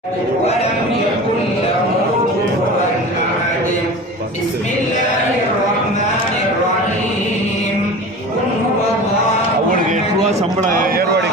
ولم يكن له كفوا أحد بسم الله الرحمن الرحيم قل هو الله அவனுக்கு எட்டு ரூபா சம்பளம் ஏர்வாடிக்காரனுக்கு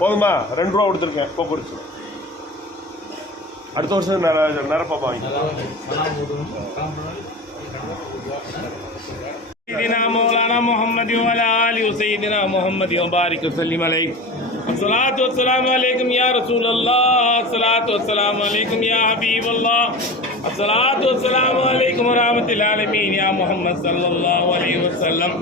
போதுமா? ரெண்டு ரூபா கொடுத்துருக்கேன். போக்குவரத்து செலவு. அடுத்த வருஷம் நிரப்ப سيدنا مولانا محمد وعلى محمد وبارك وسلم الصلاة والسلام عليكم يا رسول الله. الصلاة والسلام عليكم يا حبيب الله. الصلاة والسلام عليكم ورحمة العالمين يا محمد صلى الله عليه وسلم.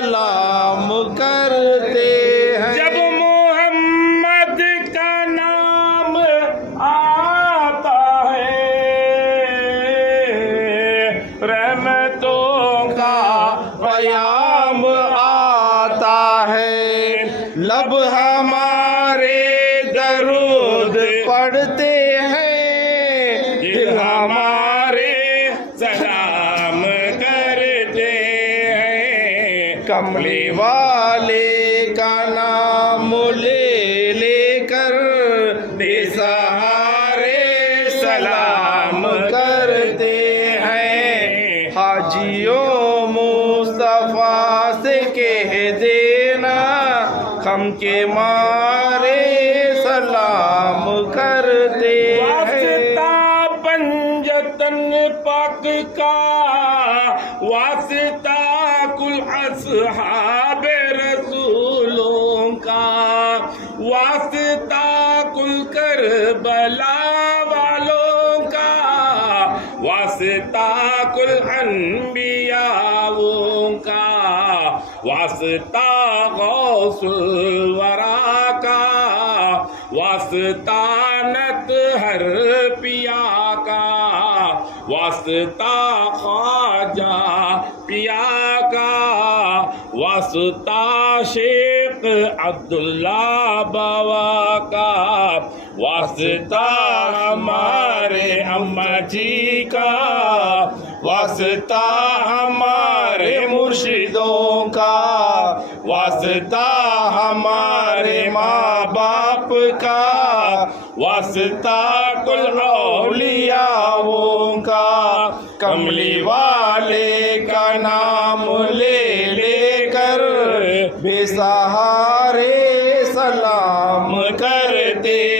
سلام कर। جیو مصطفیٰ سے کہہ دینا خم کے ماں واسطا غوث ورا کا واسطا نت ہر پیا کا واسطا خواجہ پیا کا واسطا شیخ عبداللہ بابا کا واسطہ ہمارے اما جی کا واسطہ ہمارے مرشدوں کا۔ واسطہ ہمارے ماں باپ کا، واسطہ کل اولیاءوں کا۔ کملی والے کا نام لے لے کر بے سہارے سلام کرتے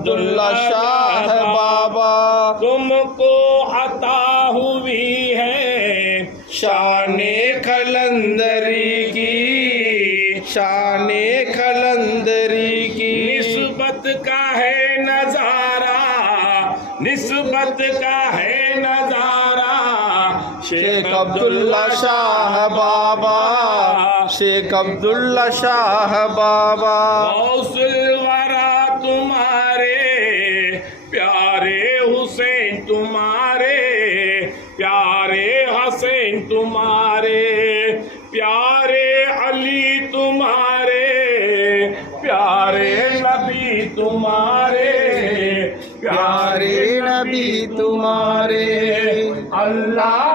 عبداللہ شاہ بابا۔ تم کو عطا ہوئی ہے شان کلندری کی۔ شان کلندری کی۔ نسبت کا ہے نظارہ نسبت کا ہے نظارہ۔ شیخ عبداللہ شاہ بابا شیخ عبداللہ شاہ بابا۔ কি তোমারে। আল্লাহ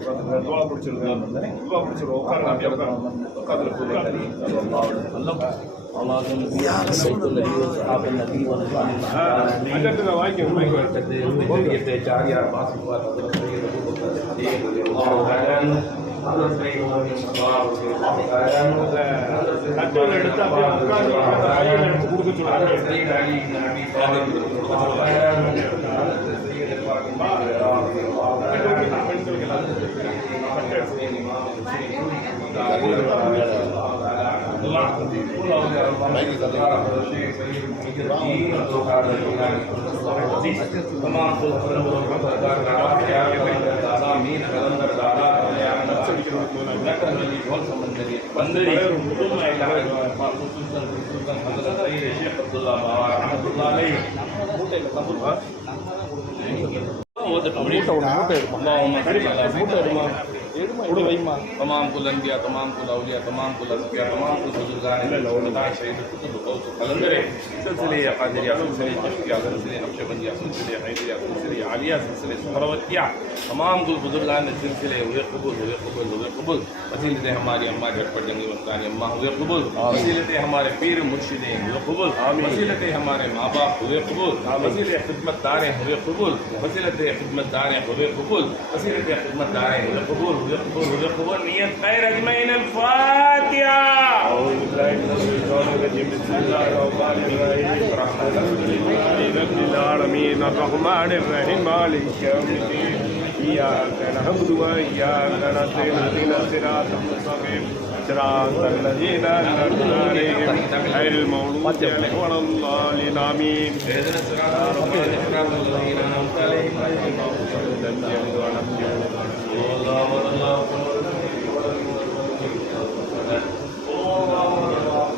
தோலை பிடிச்சிருங்க தோலை பிடிச்சிருங்க உட்காருங்க. அப்படியே உட்காருங்க உட்காந்துருங்க அஜத்துங்க வாங்கிக்கோங்க எடுத்து அப்படியே உட்காந்து கையில் ویما تمام کو لنگیا تمام کو لولیا تمام کو لذکیا تمام کو بزرگان خدا شہید قطب قوس قلندر سلسلے قادریا سلسلے چشتیا سلسلے نقشبندیا سلسلے حیدریا سلسلے عالیہ سلسلے سفروتیا تمام کو بزرگان نے سلسلے ہوئے قبول ہوئے قبول ہوئے قبول وسیلت ہماری اماں گھر پر جنگی مستانی اماں ہوئے قبول وسیلت ہمارے پیر مرشدین ہوئے قبول وسیلت ہمارے ماں باپ ہوئے قبول وسیلت خدمت داریں ہوئے قبول وسیلت خدمت داریں ہوئے قبول وسیلت خدمت داریں ہوئے قبول اذكروا ذكرا يسقين اجمعين الله الرحمن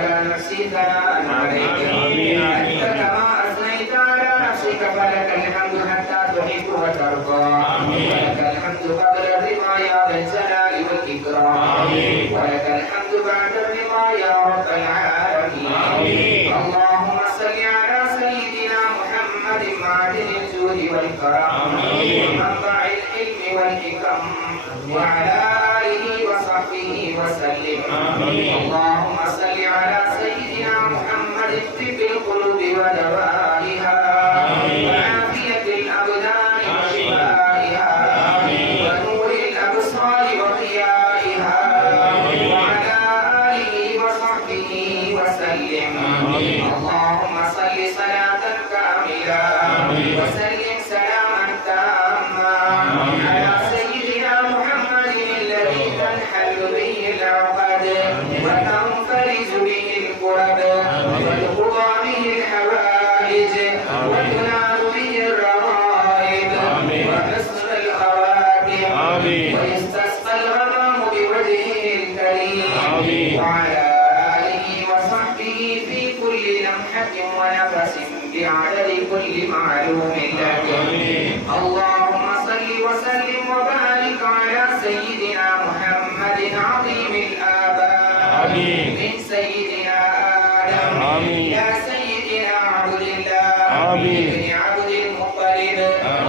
لا نحصي ثناء عليك آمين. انت كما اثنيت على نفسك فلك الحمد حتى تحب وترضى ولك الحمد قبل الرضا يا ذا الجلال والاكرام ولك الحمد بعد الرضا يا رب العالمين اللهم صل على سيدنا محمد معدن الجود والكرم ومنبع العلم والحكم وعلى آله وصحبه وسلم اللهم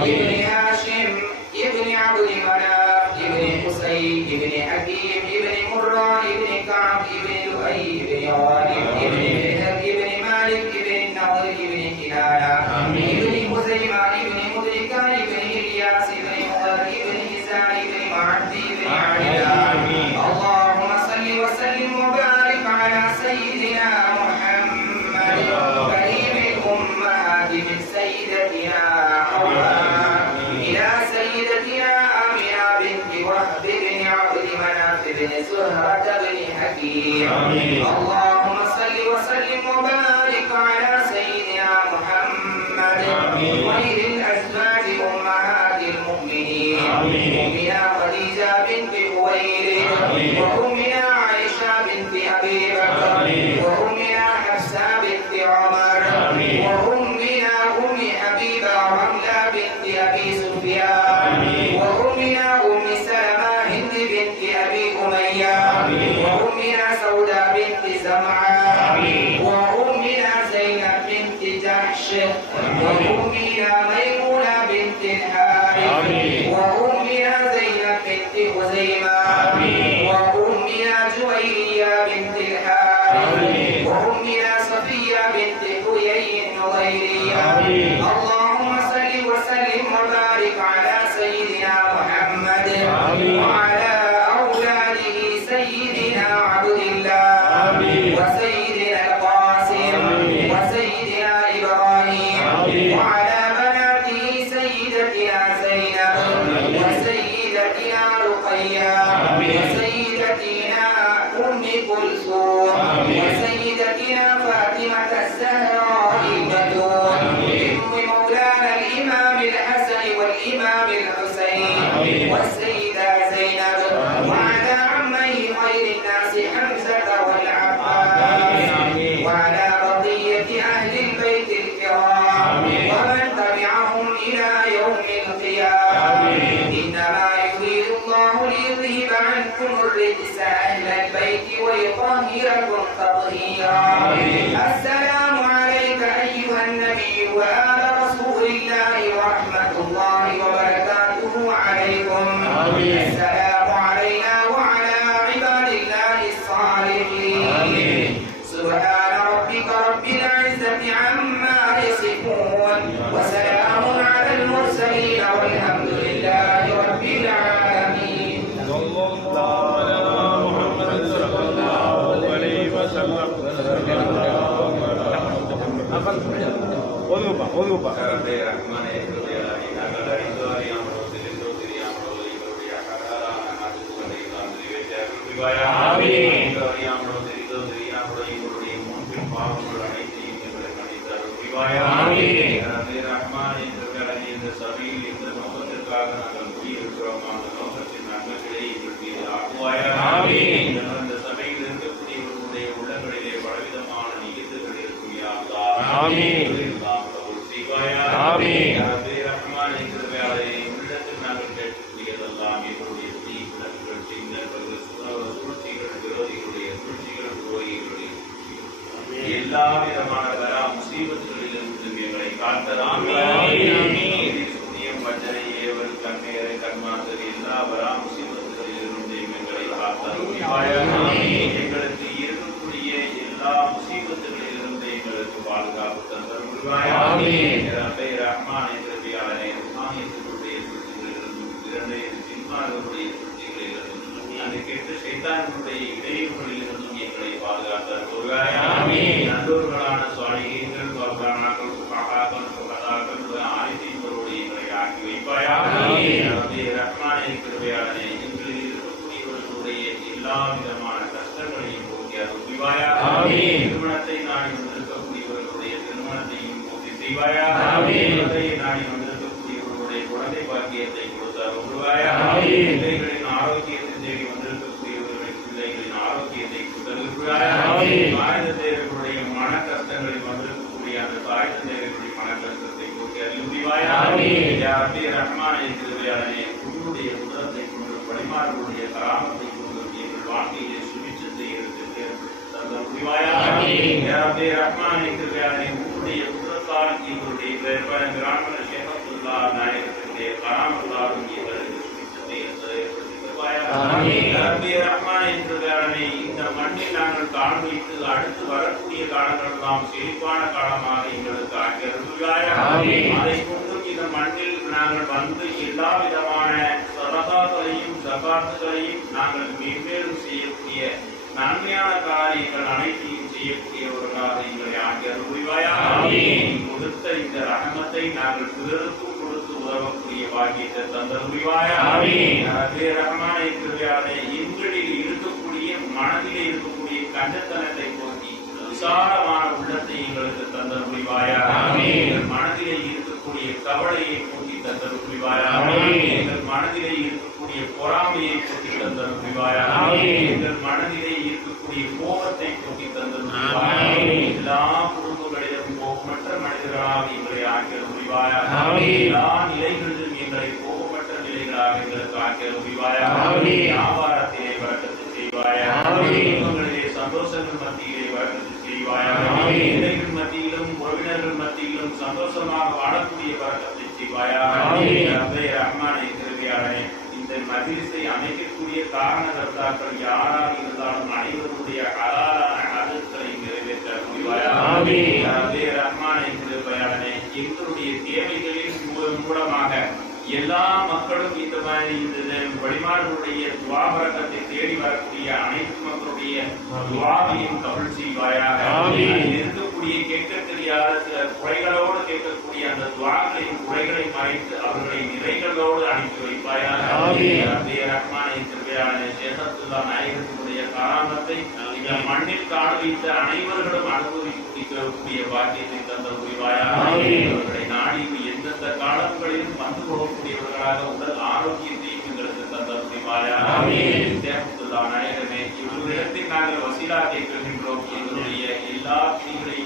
Amen. Ô, Luba. ஆமீன். எல்லா விதமான பஜனை ஏவல் கண்ணீரை கண்மாத்தல் எல்லா வரா முசீபத்துகளிலிருந்து எங்களை காத்தலாம் எங்களுக்கு இருக்கக்கூடிய எல்லா முசீபத்துகளிலிருந்து எங்களுக்கு பாதுகாப்பு தந்தல் இஸ்லாமினுடைய இடையூறுகளில் இருந்தும் எங்களை பாதுகாத்தார் ஒருவேளை முடிவாயாக ரஹ்மானை திருவையாளனே உன்னுடைய உதரத்தால் எங்களுடைய கிராம சேகத்துல்லா நாயகத்தினுடைய கராமத்தாலும் எங்களுக்கு சுபிச்சத்தை ஏற்படுத்தி இந்த மண்ணில் நாங்கள் காலம் அடுத்து வரக்கூடிய காலங்கள் எல்லாம் செழிப்பான காலமாக எங்களுக்கு அதை கொண்டு இந்த மண்ணில் நாங்கள் வந்து எல்லா விதமான சரதாக்களையும் நாங்கள் செய்யக்கூடிய நன்மையான காரியங்கள் அனைத்தையும் செய்யக்கூடியவர்களாக எங்களை ஆக்கியது புரிவாயாக கொடுத்த இந்த ரகமத்தை நாங்கள் பிறருக்கும் கொடுத்து உதவக்கூடிய பாக்கியத்தை தந்தது புரிவாயாக ரகமான இருக்கிறாரே எங்களில் இருக்கக்கூடிய மனதிலே இருக்கக்கூடிய கண்டத்தனத்தை போக்கி விசாலமான உள்ளத்தை எங்களுக்கு தந்தது புரிவாயாக எங்கள் மனதிலே இருக்கக்கூடிய கவலையை போக்கி தந்தது புரிவாயாக எங்கள் மனதிலே இருக்கக்கூடிய பொறாமையை போக்கி தந்தது புரிவாயாக எங்கள் மனதிலே எல்லா குடும்பங்களிலும் கோபமற்ற மனிதர்களாக எங்களை ஆக்கியது புரிவாயாக. எல்லா நிலைகளிலும் எங்களை கோபமற்ற நிலைகளாக எங்களுக்கு ஆக்கியது புரிவாயாக. வியாபாரத்திலே வழக்கத்தை செய்வாயாக. குடும்பங்களிலே சந்தோஷங்கள் மத்தியிலே வழக்கத்தை செய்வாயாக. இளைஞர்கள் மத்தியிலும் உறவினர்கள் மத்தியிலும் சந்தோஷமாக வாழக்கூடிய வழக்கத்தை செய்வாயாக. ரஹ்மானை திருவியாளனே இந்த மஜிலிஸை அமைக்கக்கூடிய காரணகர்த்தாக்கள் யாராக இருந்தாலும் அனைவருடைய ஹதத்துகளை நிறைவேற்ற முடிவாயாக ரஹ்மானை திருவியாளனே எங்களுடைய தேவைகளின் மூ- மூலமாக எல்லா மக்களும் இந்த மாதிரி இந்த வழிமாறுடைய துவாபரகத்தை தேடி வரக்கூடிய அனைத்து மக்களுடைய துவாவையும் கபல் செய்வாயாக தெரியாத சில குறைகளோடு கேட்கக்கூடிய அந்த துவாக்களையும் குறைகளை மறைத்து அவர்களை நிறைகளோடு அனுப்பி வைப்பாயாக. ரப்பே ரஹ்மானை திருவையான சேகத்துல்லா நாயகத்தினுடைய காரணத்தை இந்த மண்ணில் காடு வைத்த அனைவர்களும் அனுபவிக்கக்கூடிய பாக்கியத்தை தந்த புரிவாயாக அவர்களை நாடி எந்தெந்த காலங்களிலும் வந்து போகக்கூடியவர்களாக உடல் ஆரோக்கியத்தையும் எங்களுக்கு தந்த புரிவாயாக சேகத்துல்லா நாயகமே இவர்களிடத்தில் நாங்கள் வசீலா கேட்கின்றோம். எங்களுடைய எல்லா பிரிவுகளையும்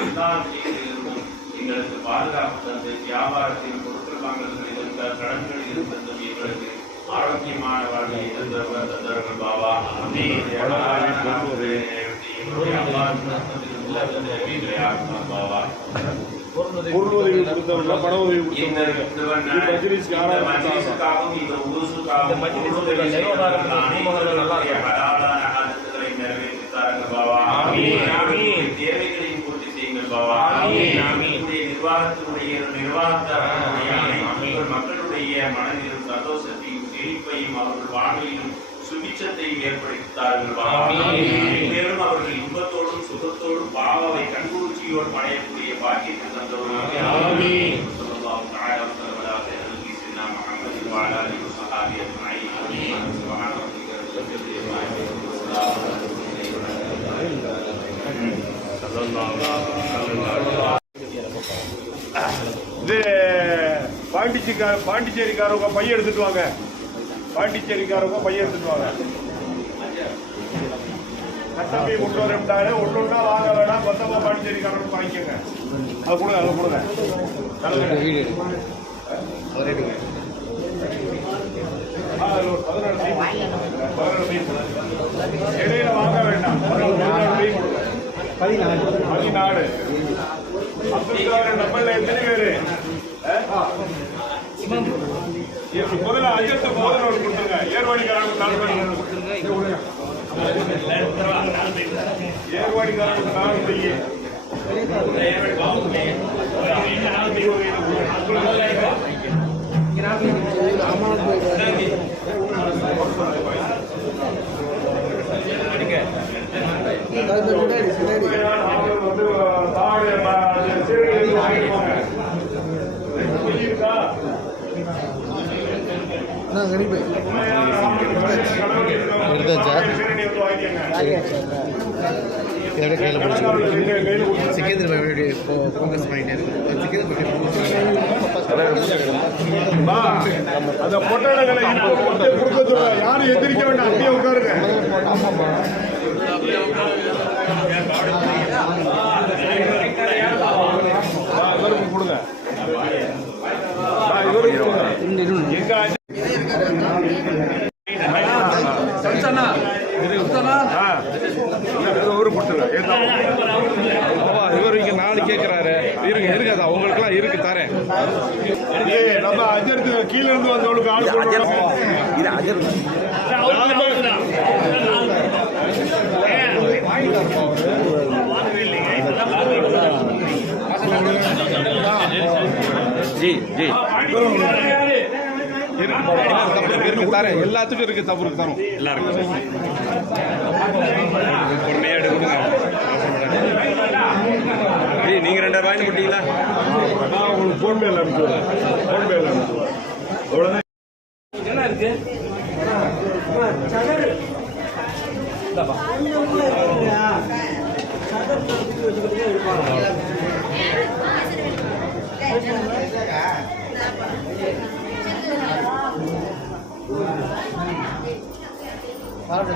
எல்லா விஷயங்களிலிருந்தும் எங்களுக்கு பாதுகாப்பு தந்து வியாபாரத்தில் பொருட்கள் வாங்கல்களிலும் க- கடன்களில் இருந்தும் எங்களுக்கு ஆரோக்கியமான வாழ்வை தந்தவர் தந்தவர்கள் பாபா எங்களுடைய பாபா கொடுத்தவங்க பண உதவி இந்த கொடுத்தவங்க மஜ்லிஸ்க்கு தேவைகளையும் பூர்த்தி செய்யுங்கள் பாபா. நிர்வாகத்தினுடைய மக்களுடைய மனதிலும் சந்தோஷத்தையும் செழிப்பையும் அவர்கள் வாழ்விலும் சுபிச்சத்தையும் ஏற்படுத்தார்கள் பாபா. மேலும் அவர்கள் இன்பத்தோடும் சுகத்தோடும் பாபாவை கண்குறிச்சியோடு அடையக்கூடிய பாக்கியத்தை தந்தவர்கள் sallallahu ta'ala wa sallam ala sayyidina Muhammad wa ala alihi wa sahbihi ajma'in. Subhana rabbika rabbil izzati amma yasifun wa salamun ala al-mursalin. இது பாண்டிச்சேரிக்கார பாண்டிச்சேரிக்காரவங்க பையன் எடுத்துட்டு வாங்க பாண்டிச்சேரிக்காரவங்க பையன் எடுத்துட்டு வாங்க கட்டமை கொண்டு வரட்டாரு ஒன்னொன்னா வாங்க வேணாம். மொத்தமா பாண்டிச்சேரிக்காரவங்க வாங்கிக்கோங்க. அது கொடுங்க அது கொடுங்க. இடையில வாங்க வேண்டாம். பதினாடு அப்துல் நம்மள எத்தனை பேரு. முதல்ல அஜெக்ட் மோதல் கொடுத்துருங்க ஏர்வாடிக்காரங்க ஏர்வாடிக்காரங்க நாலு பையே தாடு சீரடி வாங்கிட்டு போங்க கொடுத்துருங்க ஏர்வாடிக்காரங்க நாலு பையன் கையில் சிக்கேந்திர ஃபோக்கஸ் பண்ணிட்டே இருக்கு சிக்கேந்திர அந்த பொட்டடங்களை இப்போ கொண்டு கொடுக்க சொல்ல யாரும் எதிர்க்க வேண்டாம் அப்படியே உட்காருங்க. ஆ, இவருக்கு கொடுங்க. ஜி ஜி. இருக்கு தரேன் எல்லாத்துக்கும் இருக்கு தவறுக்கு தரோம். எல்லாருக்கும் பொறுமையா எடுக்கணும் ஜி நீங்க ரெண்டாயிரம் வாங்கி போட்டீங்களா? நான் உங்களுக்கு ஃபோன் பேல அனுப்பிச்சுடுறேன் ஃபோன் பேல அனுப்பிச்சுடுறேன் அவ்வளோதான் பாருங்க